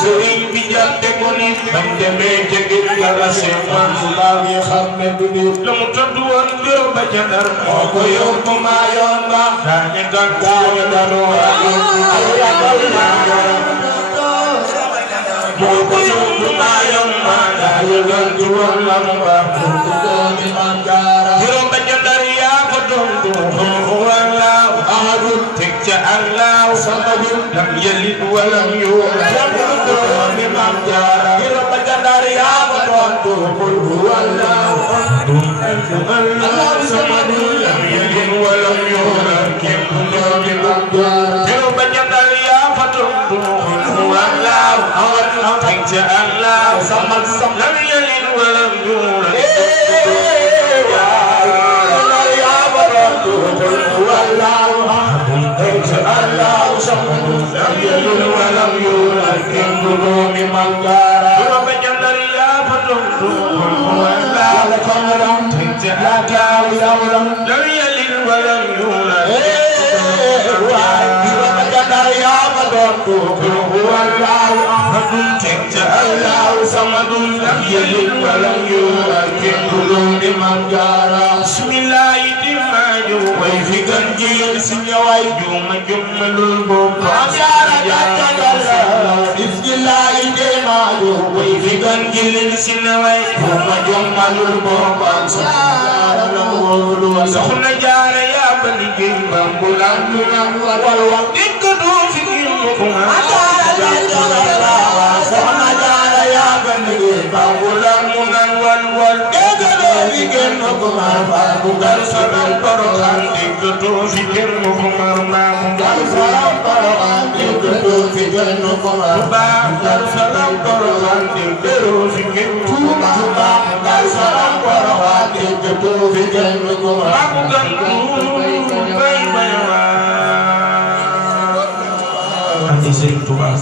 sëriñ bi jàppe ko ni bañ demee ca géej ga la seen Mansour yi xam ne du nit la mu tëdd woon bureau ba ca Ndar moo ko yóbbu maa yoon ba daañu gàddu danu moo ko yóbbu maa yoon ba daañu gàddu lanu ba bureau ba ca Ndar yaa ko tontu wallaahu ahadun teg ca Allahu samadu lam yalid walam yulad Maam Jaara bureau ba ca Ndar yaa ko tontu wallaahu ahadun Allahu samadu lam yalid walam yulad kenn du doomi Maam Jaara bureau ba ca Ndar yaa ko tontu wallaahu ahadun teg ca Allahu samadu lam yalid walam yulad Allah samadu lam yalid walam yulad kenn du doomi Maam Jaara bureau ba ca Ndar yaa fa tontu wallaahu samadu lam yalid walam yulad bureau ba ca Ndar yaa fa tontu wallaahu samadu lam yalid walam yulad kenn du doomi Maam Jaara bismillaahi way fi gan jigéen si ñëwaay juma jummalul bopp Maam Jaara jàkkaarloo bismillaahi déemaalu way fi gan jigéen si ñëwaay juma jummalul bopp Soxna Jaara yaa ba liggéey bambulaan lu naan wal wax dikk doo fi mu ko Soxna Jaara yaa ba liggéey bambulaan mu naan wal Figen mo kumar babu gar salam parokan dikto figen mo kumar babu gar salam parokan dikto figen mo kumar babu gar salam parokan dikto figen mo kumar babu gar salam parokan dikto figen mo kumar babu gantu bay bay wa ati sing tuba